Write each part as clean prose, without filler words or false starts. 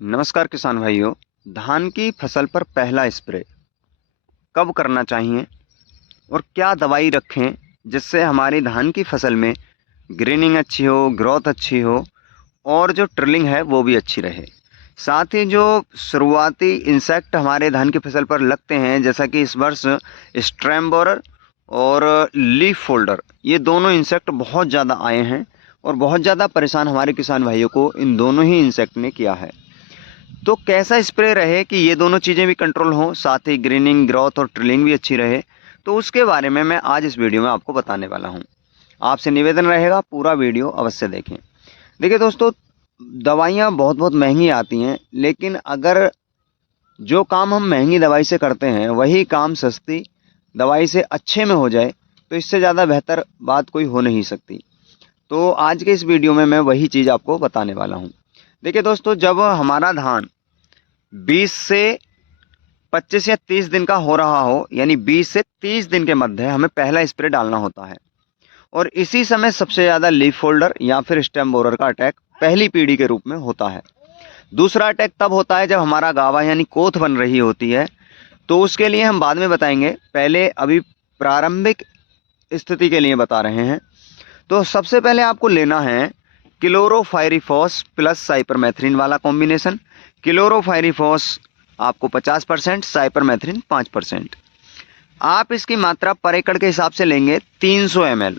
नमस्कार किसान भाइयों। धान की फसल पर पहला स्प्रे कब करना चाहिए और क्या दवाई रखें जिससे हमारी धान की फसल में ग्रीनिंग अच्छी हो, ग्रोथ अच्छी हो और जो ट्रिलिंग है वो भी अच्छी रहे। साथ ही जो शुरुआती इंसेक्ट हमारे धान की फसल पर लगते हैं, जैसा कि इस वर्ष स्ट्रैम बोरर और लीफ फोल्डर, ये दोनों इंसेक्ट बहुत ज़्यादा आए हैं और बहुत ज़्यादा परेशान हमारे किसान भाइयों को इन दोनों ही इंसेक्ट ने किया है। तो कैसा स्प्रे रहे कि ये दोनों चीज़ें भी कंट्रोल हों, साथ ही ग्रीनिंग, ग्रोथ और ट्रिलिंग भी अच्छी रहे, तो उसके बारे में मैं आज इस वीडियो में आपको बताने वाला हूँ। आपसे निवेदन रहेगा पूरा वीडियो अवश्य देखें। देखिए दोस्तों, दवाइयाँ बहुत बहुत महंगी आती हैं, लेकिन अगर जो काम हम महंगी दवाई से करते हैं वही काम सस्ती दवाई से अच्छे में हो जाए, तो इससे ज़्यादा बेहतर बात कोई हो नहीं सकती। तो आज के इस वीडियो में मैं वही चीज़ आपको बताने वाला हूँ। देखिए दोस्तों, जब हमारा धान 20 से 25 या 30 दिन का हो रहा हो, यानी 20 से 30 दिन के मध्य हमें पहला स्प्रे डालना होता है। और इसी समय सबसे ज़्यादा लीफ फोल्डर या फिर स्टेम बोरर का अटैक पहली पीढ़ी के रूप में होता है। दूसरा अटैक तब होता है जब हमारा गावा यानी कोथ बन रही होती है, तो उसके लिए हम बाद में बताएंगे, पहले अभी प्रारंभिक स्थिति के लिए बता रहे हैं। तो सबसे पहले आपको लेना है क्लोरोफायरिफॉस प्लस साइपरमेथ्रिन वाला कॉम्बिनेशन। क्लोरोफायरिफॉस आपको 50%, साइपरमेथ्रिन 5%। आप इसकी मात्रा पर एकड़ के हिसाब से लेंगे 300 ml,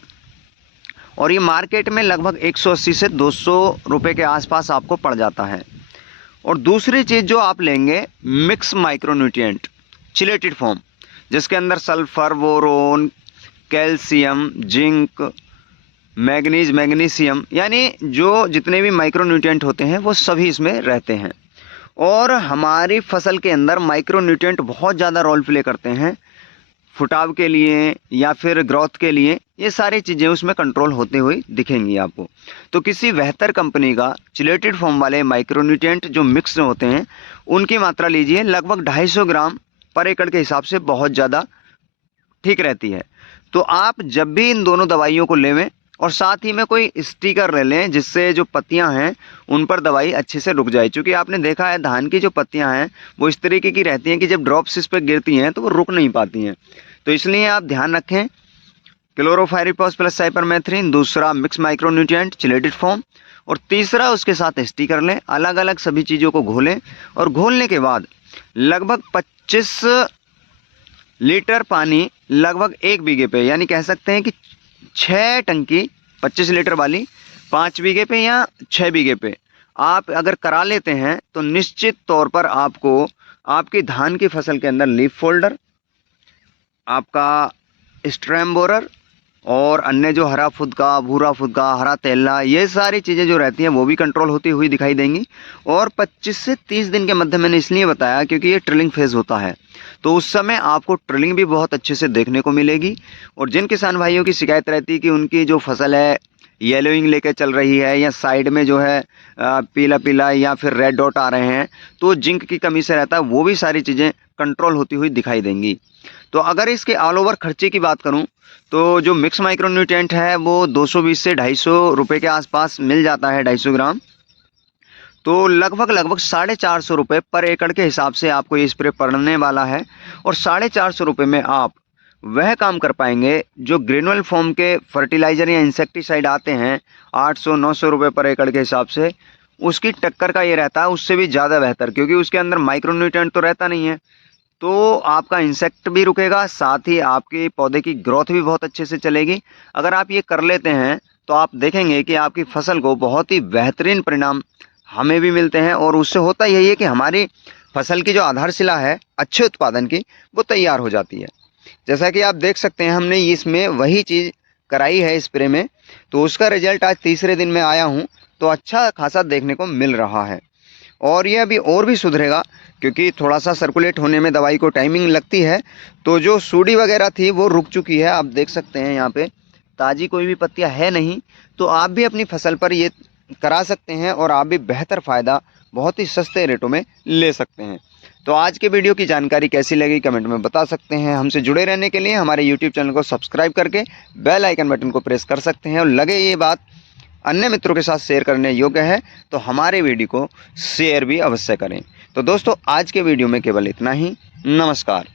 और ये मार्केट में लगभग 180 से 200 रुपये के आसपास आपको पड़ जाता है। और दूसरी चीज़ जो आप लेंगे, मिक्स माइक्रोन्यूट्रिएंट चिलेटेड फॉर्म, जिसके अंदर sulphur, boron, calcium, zinc, manganese, magnesium, यानी जो जितने भी माइक्रोन्यूट्रिएंट होते हैं वो सभी इसमें रहते हैं। और हमारी फसल के अंदर माइक्रोन्यूट्रिएंट बहुत ज़्यादा रोल प्ले करते हैं, फुटाव के लिए या फिर ग्रोथ के लिए। ये सारी चीज़ें उसमें कंट्रोल होते हुए दिखेंगी आपको। तो किसी बेहतर कंपनी का चिलेटेड फॉर्म वाले माइक्रोन्यूट्रिएंट जो मिक्स होते हैं, उनकी मात्रा लीजिए, लगभग 250 ग्राम पर एकड़ के हिसाब से बहुत ज़्यादा ठीक रहती है। तो आप जब भी इन दोनों दवाइयों को लेवें, और साथ ही में कोई स्टिकर ले लें जिससे जो पत्तियां हैं उन पर दवाई अच्छे से रुक जाए, क्योंकि आपने देखा है धान की जो पत्तियां हैं वो इस तरीके की रहती हैं कि जब ड्रॉप्स इस पर गिरती हैं तो वो रुक नहीं पाती हैं। तो इसलिए आप ध्यान रखें, क्लोरोफायरिफॉस प्लस साइपरमेथ्रिन, दूसरा मिक्स माइक्रोन्यूट्रिएंट चिलेटेड फॉर्म, और तीसरा उसके साथ स्टिकर लें। अलग अलग सभी चीज़ों को घोलें, और घोलने के बाद लगभग 25 लीटर पानी लगभग 1 बीघे पे, यानी कह सकते हैं कि 6 टंकी 25 लीटर वाली 5 बीघे पे या 6 बीघे पे आप अगर करा लेते हैं, तो निश्चित तौर पर आपको आपकी धान की फसल के अंदर लीफ फोल्डर, आपका स्ट्रैम बोरर और अन्य जो हरा फुदका, भूरा फुदका, हरा तेला, ये सारी चीज़ें जो रहती हैं वो भी कंट्रोल होती हुई दिखाई देंगी। और 25 से 30 दिन के मध्य मैंने इसलिए बताया क्योंकि ये ट्रिलिंग फेज़ होता है, तो उस समय आपको ट्रिलिंग भी बहुत अच्छे से देखने को मिलेगी। और जिन किसान भाइयों की शिकायत रहती है कि उनकी जो फसल है येलोइंग लेके चल रही है, या साइड में जो है पीला पीला या फिर रेड डॉट आ रहे हैं, तो जिंक की कमी से रहता है, वो भी सारी चीज़ें कंट्रोल होती हुई दिखाई देंगी। तो अगर इसके ऑल ओवर खर्चे की बात करूं, तो जो मिक्स माइक्रोन्यूट्रिएंट है वो 220 से 250 रुपये के आसपास मिल जाता है, 250 ग्राम। तो लगभग लगभग 450 रुपये पर एकड़ के हिसाब से आपको ये स्प्रे पड़ने वाला है। और 450 रुपये में आप वह काम कर पाएंगे जो ग्रेनुअल फॉर्म के फर्टिलाइज़र या इंसेक्टिसाइड आते हैं 800-900 रुपये पर एकड़ के हिसाब से, उसकी टक्कर का ये रहता है, उससे भी ज़्यादा बेहतर, क्योंकि उसके अंदर माइक्रोन्यूट्रिएंट तो रहता नहीं है। तो आपका इंसेक्ट भी रुकेगा, साथ ही आपके पौधे की ग्रोथ भी बहुत अच्छे से चलेगी। अगर आप ये कर लेते हैं तो आप देखेंगे कि आपकी फसल को बहुत ही बेहतरीन परिणाम हमें भी मिलते हैं। और उससे होता यही है कि हमारी फसल की जो आधारशिला है अच्छे उत्पादन की, वो तैयार हो जाती है। जैसा कि आप देख सकते हैं, हमने इसमें वही चीज़ कराई है स्प्रे में, तो उसका रिजल्ट आज तीसरे दिन में आया हूँ, तो अच्छा खासा देखने को मिल रहा है। और ये अभी और भी सुधरेगा, क्योंकि थोड़ा सा सर्कुलेट होने में दवाई को टाइमिंग लगती है। तो जो सूडी वगैरह थी वो रुक चुकी है, आप देख सकते हैं यहाँ पे ताज़ी कोई भी पत्तियाँ है नहीं। तो आप भी अपनी फसल पर ये करा सकते हैं और आप भी बेहतर फ़ायदा बहुत ही सस्ते रेटों में ले सकते हैं। तो आज के वीडियो की जानकारी कैसी लगी कमेंट में बता सकते हैं। हमसे जुड़े रहने के लिए हमारे यूट्यूब चैनल को सब्सक्राइब करके बेल आइकन बटन को प्रेस कर सकते हैं। और लगे ये बात अन्य मित्रों के साथ शेयर करने योग्य है तो हमारे वीडियो को शेयर भी अवश्य करें। तो दोस्तों आज के वीडियो में केवल इतना ही। नमस्कार।